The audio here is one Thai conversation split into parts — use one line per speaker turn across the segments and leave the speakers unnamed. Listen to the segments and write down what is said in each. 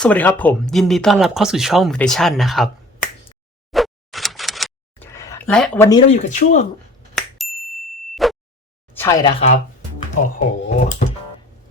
สวัสดีครับผม ยินดีต้อนรับเข้าสู่ช่อง Mutation นะครับ และวันนี้เราอยู่กับช่วง ใช่นะครับ โอ้โห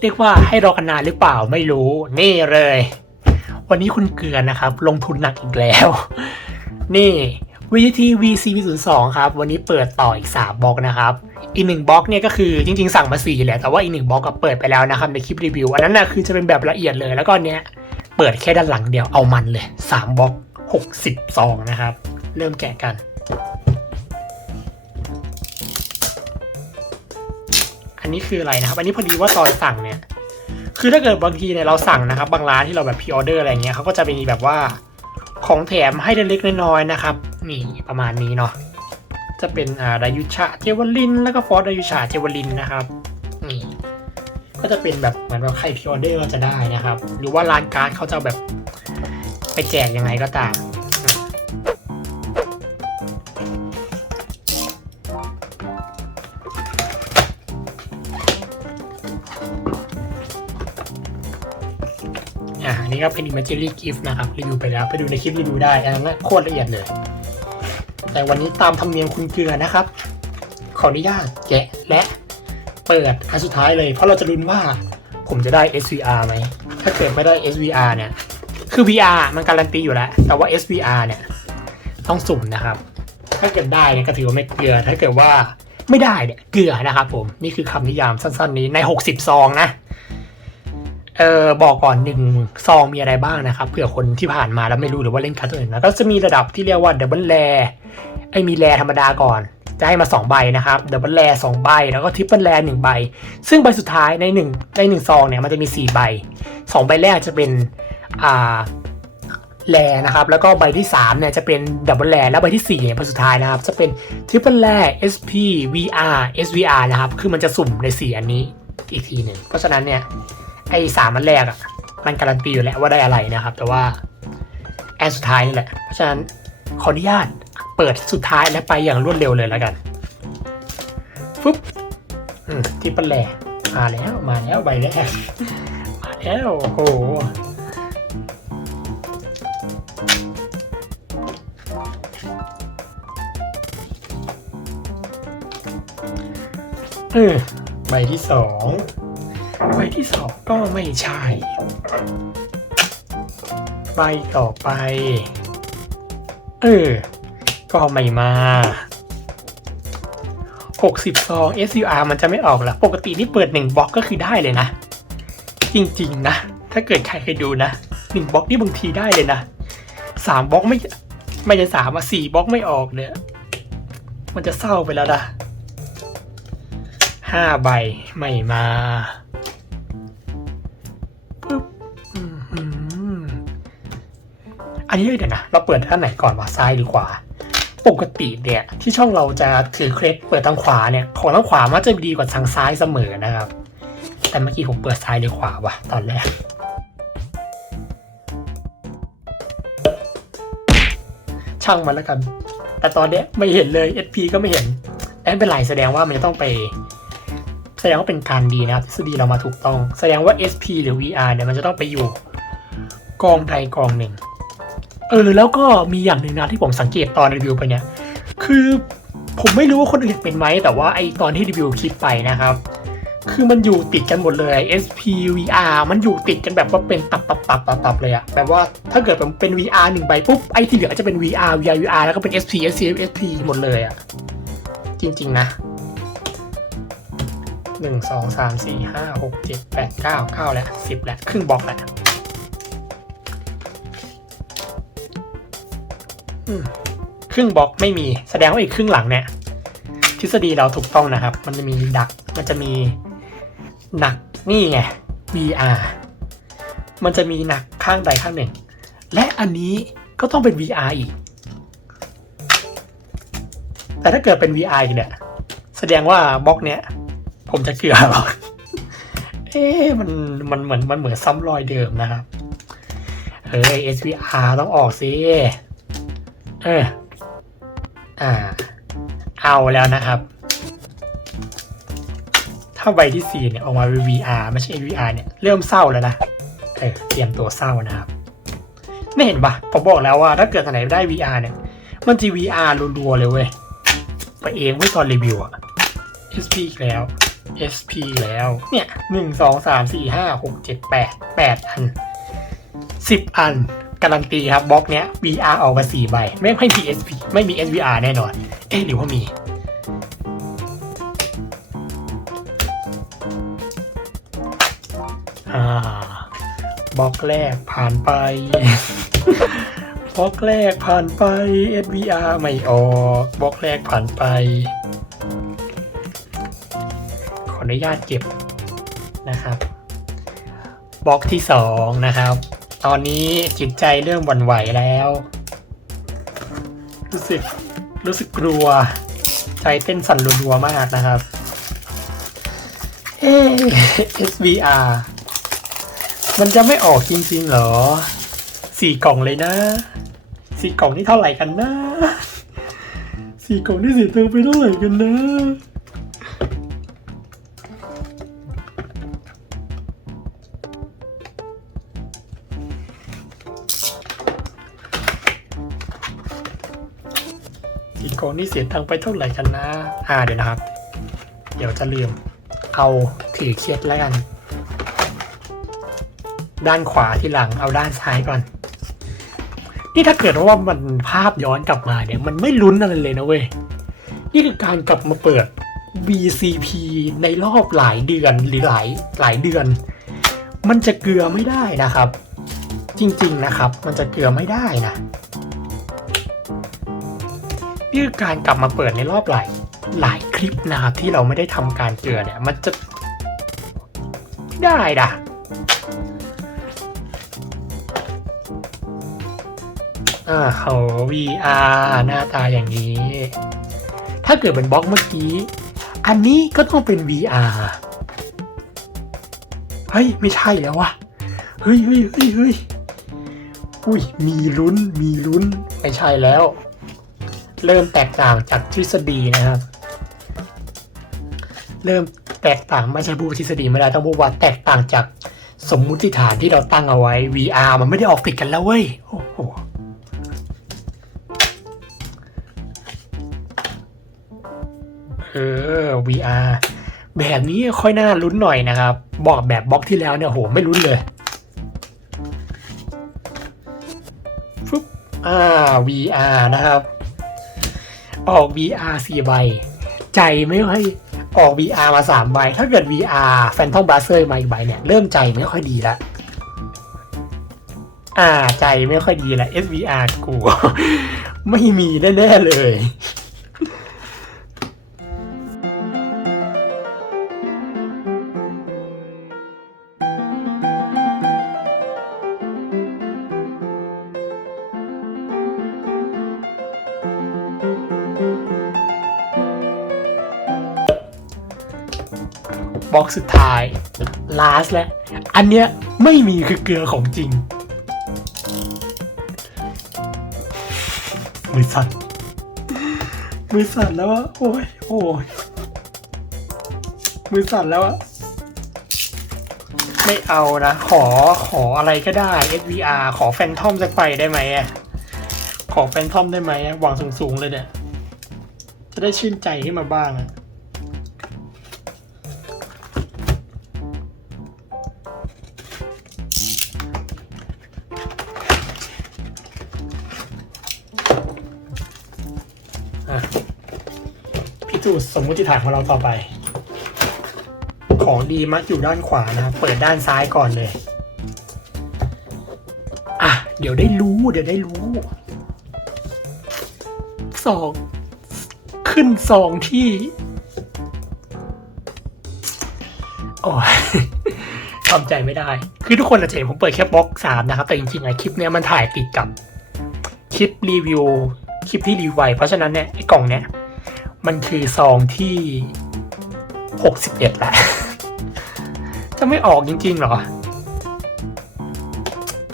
เรียกว่าให้รอกันนานหรือเปล่าไม่รู้นี่เลย วันนี้คุณเกลือนะครับ ลงทุนหนักอีกแล้ว นี่ VT VCV 0 2 ครับ วันนี้เปิดต่ออีก 3บล็อกนะครับ อีกหนึ่งบล็อกเนี่ยก็คือจริงๆ สั่งมา4แหละแต่ว่าอีกหนึ่งบล็อกก็เปิดไปแล้วนะครับในคลิปรีวิว อันนั้นนะคือจะเป็นแบบละเอียดเลยแล้วก็เนี้ย เปิดแค่ด้านหลังเดียวเอามันเลย3บล็อก60ซองนะครับ เริ่มแกะกัน อันนี้คืออะไรนะครับ อันนี้พอดีว่าตอนสั่งเนี่ยคือถ้าเกิดบางทีเนี่ยเราสั่งนะครับบางร้านที่เราแบบพ r ออเดอร์อะไรเงี้ยเขาก็จะมีแบบว่าของแถมให้เล็กๆน้อยๆนะครับนี่ประมาณนี้เนาะจะเป็นอ่าดายุชะเจวลิน แล้วก็ฟอสดายุชะเจวลินนะครับ ก็จะเป็นแบบเหมือนแบบใครพ r ออเดอร์ก็จะได้นะครับ หรือว่าร้านการ์ดเขาจะแบบไปแจกยังไงก็ตามอ่าอันนี้ก็เป็น Imagery Gift นะครับรีวิวไปแล้ว ไปดูในคลิปรีวิวได้อันนั้นนะโคตรละเอียดเลย แต่วันนี้ตามธรรมเนียมคุณเกลือนะครับ ขออนุญาตแกะและ เปิดอันสุดท้ายเลย เพราะเราจะลุ้นว่าผมจะได้ SVR ไหม ถ้าเกิดไม่ได้ SVR เนี่ย คือ VR มันการันตีอยู่แล้ว แต่ว่า SVR เนี่ย ต้องสุ่มนะครับ ถ้าเกิดได้เนี่ยก็ถือว่าไม่เกลือ ถ้าเกิดว่าไม่ได้เนี่ยเกลือนะครับผม นี่คือคำนิยามสั้นๆนี้ใน 60 ซองนะ เออบอกก่อนหนึ่งซองมีอะไรบ้างนะครับ เผื่อคนที่ผ่านมาแล้วไม่รู้หรือว่าเล่นคัสตัวอื่นนะ ก็จะมีระดับที่เรียกว่าดับเบิลแ e ไอมีแ e ธรรมดาก่อน จะให้มา2ใบนะครับดับเบิลแ e สองใบแล้วก็ทริปเปิลแ e หนึ่งใบ ซึ่งใบสุดท้ายใน1ในหนึ่งซองเนี่ยมันจะมี 4 ใบ 2 ใบแรกจะเป็นอ่าแลนะครับแล้วก็ใบที่3เนี่ยจะเป็นดับเบิลแ e แล้วใบที่4เนี่ยใบสุดท้ายนะครับ จะเป็นทริปเปิลแ e SP VR SVR นะครับคือมันจะสุ่มใน 4 อันนี้อีกทีหนึ่งเพราะฉะนั้นเนี่ยไอ้สามอันแรกอะมันการันตีอยู่แล้วว่าได้อะไรนะครับ แต่ว่าแอนสุดท้ายนี่แหละ เพราะฉะนั้นขออนุญาต เปิดสุดท้ายและไปอย่างรวดเร็วเลยแล้วกันฟึบอืมที่ปันแหลมาแล้วมาแล้วใบแรกมาแล้วโอ้โหเออใบที่สองใบที่สองก็ไม่ใช่ ใบต่อไป เออ ก็ไม่มา60ซอง SUR มันจะไม่ออกละปกตินี่เปิด 1บล็อกก็คือได้เลยนะ จริงๆนะ ถ้าเกิดใครเคยดูนะ1บล็อกนี่บางทีได้เลยนะ3บล็อกไม่ไม่ใช่สามอะสี่บล็อกไม่ออกเนี่ย มันจะเศร้าไปแล้วนะห้าใบไม่มาปึ๊บอืมอืมอันนี้เลยเดี๋ยวนะ เราเปิดท่านไหนก่อนวะซ้ายหรือขวา ปกติเนี่ยที่ช่องเราจะถือเคล็ดเปิดทางขวาเนี่ยของทางขวามันจะดีกว่าทางซ้ายเสมอนะครับ แต่เมื่อกี้ผมเปิดซ้ายหรือขวาวะตอนแรกช่างมันแล้วกัน แต่ตอนเนี้ยไม่เห็นเลย SP ก็ไม่เห็นแต่ไม่เป็นไรแสดงว่ามันจะต้องไป แสดงว่าเป็นการดีนะครับทฤษฎีเรามาถูกต้อง แสดงว่า SP หรือ VR เนี่ยมันจะต้องไปอยู่กองใดกองหนึ่ง เออแล้วก็มีอย่างหนึ่งนะที่ผมสังเกตตอนรีวิวไปเนี่ย คือผมไม่รู้ว่าคนอื่นเป็นไหมแต่ว่าไอตอนที่รีวิวคลิปไปนะครับ คือมันอยู่ติดกันหมดเลย SP VR มันอยู่ติดกันแบบว่าเป็นตับตับตับตับตับเลยอะแบบว่าถ้าเกิดเป็น VR หนึ่งใบปุ๊บไอที่เหลือจะเป็น VR VR VR แล้วก็เป็น SP SP SP หมดเลยอะจริง ๆ นะหนึ่งสองสามสี่ห้าหกเจ็ดแปดเก้าเก้าแล้วสิบแล้วครึ่งบล็อกแล้ว ครึ่งบล็อกไม่มีแสดงว่าอีกครึ่งหลังเนี่ยทฤษฎีเราถูกต้องนะครับ มันจะมีดัก มันจะมีหนักนี่ไง VR มันจะมีหนักข้างใดข้างหนึ่ง และอันนี้ก็ต้องเป็น VR อีก แต่ถ้าเกิดเป็น VR อีกเนี่ย แสดงว่าบล็อกเนี้ย ผมจะเกลือหรอ เอ๊ะมันมันเหมือนมันเหมือนซ้ำรอยเดิมนะครับ เฮ้ย SVR ต้องออกสิ เออ อ่า เอาแล้วนะครับ ถ้าใบที่สี่เนี่ยออกมาเป็น VR ไม่ใช่ VR เนี่ยเริ่มเศร้าแล้วนะ เออเตรียมตัวเศร้านะครับ ไม่เห็นปะผมบอกแล้วว่า ถ้าเกิดอันไหนได้ VR เนี่ย มันจะ VR รัวๆเลยเว้ย ไปเองไว้ตอนรีวิวอะ SP อีกแล้ว SP แล้ว เนี่ยหนึ่งสองสามสี่ห้าหกเจ็ดแปดแปดอันสิบอัน การันตีครับบล็อกเนี้ย VR ออกมาสี่ใบ ไม่ไม่มี SP ไม่มี SVR แน่นอน เอ๊ะหรือว่ามี อ่าบล็อกแรกผ่านไป บล็อกแรกผ่านไป SVR ไม่ออกบล็อกแรกผ่านไป ขออนุญาตเก็บนะครับบล็อกที่สองนะครับ ตอนนี้จิตใจเริ่มหวั่นไหวแล้ว รู้สึกรู้สึกกลัว ใจเต้นสั่นรัวๆมากนะครับ เอ๊ SVR มันจะไม่ออกจริงๆเหรอ สี่กล่องเลยนะ สี่กล่องนี่เท่าไหร่กันนะ สี่กล่องนี่เสียตังค์ไปเท่าไหร่กันนะ สี่กล่องนี่เสียตังไปเท่าไหร่กันนะอ่าเดี๋ยวนะครับ เดี๋ยวจะลืม เอาถือเคสแล้วกัน ด้านขวาที่หลังเอาด้านซ้ายก่อน นี่ถ้าเกิดว่ามันภาพย้อนกลับมาเนี่ย มันไม่ลุ้นอะไรเลยนะเว้ย นี่คือการกลับมาเปิด BCP ในรอบหลายเดือนหรือหลายหลายเดือน มันจะเกลือไม่ได้นะครับ จริง ๆนะครับ มันจะเกลือไม่ได้นะ นี่คือการกลับมาเปิดในรอบหลายหลายคลิปนะครับที่เราไม่ได้ทำการเกลือเนี่ยมันจะไม่ได้ด่ะอ่าเขา VR หน้าตาอย่างนี้ ถ้าเกิดเป็นบล็อกเมื่อกี้ อันนี้ก็ต้องเป็น VR เฮ้ย ไม่ใช่แล้ววะเฮ้ยเฮ้ยเฮ้ยเฮ้ยอุ้ยมีลุ้นมีลุ้น ไม่ใช่แล้ว เริ่มแตกต่างจากทฤษฎีนะครับ เริ่มแตกต่างไม่ใช่พูดทฤษฎีไม่ได้ต้องพูดว่าแตกต่างจากสมมุติฐานที่เราตั้งเอาไว้ VR มันไม่ได้ออกติดกันแล้วเว้ยโอ้โหเออ VR แบบนี้ค่อยน่าลุ้นหน่อยนะครับ บอกแบบบล็อกที่แล้วเนี่ยโหไม่ลุ้นเลยฟึบอ่า VR นะครับ ออก VR สี่ใบ ใจไม่ค่อยออก VR มาสามใบ ถ้าเกิด VR Phantom Blaster มาอีกใบเนี่ย เริ่มใจไม่ค่อยดีละอ่าใจไม่ค่อยดีละ SVR กู ไม่มีแน่ๆเลย บล็อกสุดท้าย last แล้วอันเนี้ยไม่มีคือเกลือของจริงมือสั่นมือสั่นแล้วอะโอ้ยโอ้ยมือสั่นแล้วอะไม่เอานะ ขอขออะไรก็ได้ SVR ขอแฟนทอมสักไปได้ไหมอะขอแฟนทอมได้ไหมอะหวังสูงๆเลยเนี่ย จะได้ชื่นใจขึ้นมาบ้างอะ สูจน์สมมุติฐานของเราต่อไป ของดีมักอยู่ด้านขวานะครับ เปิดด้านซ้ายก่อนเลย อะ เดี๋ยวได้รู้ เดี๋ยวได้รู้สองขึ้นสองที่โอ้ยทำใจไม่ได้ คือทุกคนอาจจะเห็นผมเปิดแค่บล็อกสามนะครับ แต่จริงๆอะคลิปเนี้ยมันถ่ายติดกับคลิปรีวิว คลิปที่รีวิวไว้เพราะฉะนั้นเนี่ยไอ้กล่องเนี้ย มันคือซองที่หกสิบเอ็ดแหละ จะไม่ออกจริงๆหรอ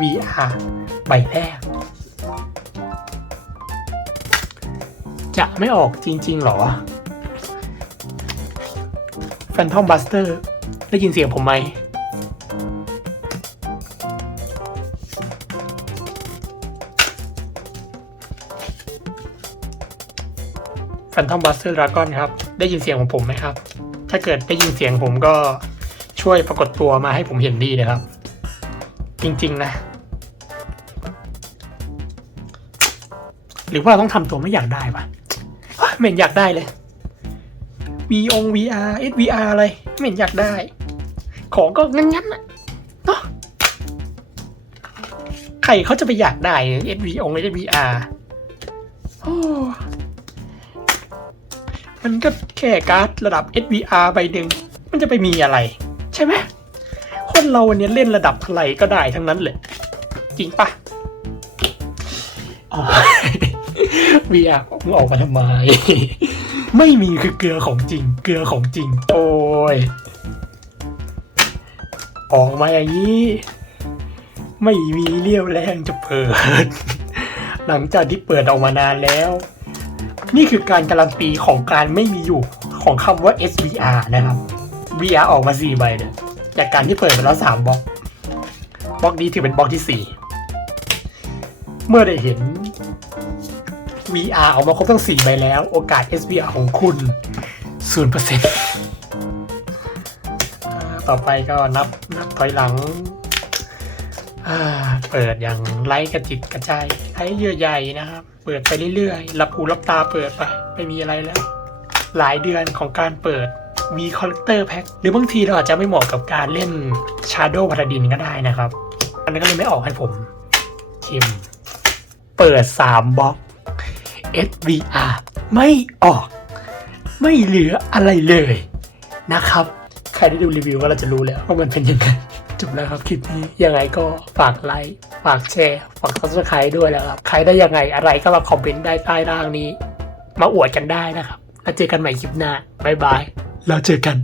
VR ใบแรก จะไม่ออกจริงๆหรอ Phantom Buster ได้ยินเสียงผมไหม Phantom Buster Dragon ครับ ได้ยินเสียงของผมไหมครับ ถ้าเกิดได้ยินเสียงผมก็ช่วยปรากฏตัวมาให้ผมเห็นดีนะครับ จริง ๆ นะ หรือว่าต้องทำตัวไม่อยากได้ปะไม่เห็นอยากได้เลย V อง VR SVR อะไรไม่เห็นอยากได้ ของก็งั้นๆนะเนาะใครเขาจะไปอยากได้ SV อง SVR โอ้ มันก็แค่การ์ดระดับ SVR ใบหนึ่งมันจะไปมีอะไร ใช่ไหมคนเราเนี่ยเล่นระดับอะไรก็ได้ทั้งนั้นเลยจริงปะอ๋อ VR มึงออกมาทำไม ไม่มีคือเกลือของจริง เกลือของจริง โอ้ย ออกมาอย่างนี้ ไม่มีเรี่ยวแรงจะเปิด หลังจากที่เปิดออกมานานแล้ว นี่คือการการันตีของการไม่มีอยู่ของคำว่า SVR นะครับ VR ออกมา4ใบเนี่ยจากการที่เปิดไปแล้ว3บล็อกบล็อกนี้ถือเป็นบล็อกที่ 4 เมื่อได้เห็น VR ออกมาครบทั้ง4ใบแล้ว โอกาส SVR ของคุณ 0%ต่อไปก็นับนับถอยหลัง เปิดอย่างไร้กระจิตกระจายไร้เยื่อใยนะครับ เปิดไปเรื่อยๆรับหูรับตาเปิดไปไม่มีอะไรแล้ว หลายเดือนของการเปิด V Collector Pack หรือบางทีเราอาจจะไม่เหมาะกับการเล่น Shadow p a r a d i n ก็ได้นะครับอันนั้นก็เลยไม่ออกให้ผมทิมเปิด 3บล็อก SVR ไม่ออก ไม่เหลืออะไรเลยนะครับ ใครได้ดูรีวิวก็เราจะรู้แล้วว่ามันเป็นยังไง จบแล้วครับคลิปนี้ยังไงก็ฝากไลค์ฝากแชร์ฝากซับสไครต์ด้วยนะครับใครได้ยังไงอะไรก็มาคอมเมนต์ได้ใต้ล่างนี้ มาอวดกันได้นะครับแล้วเจอกันใหม่คลิปหน้าบ๊ายบายแล้วเจอกัน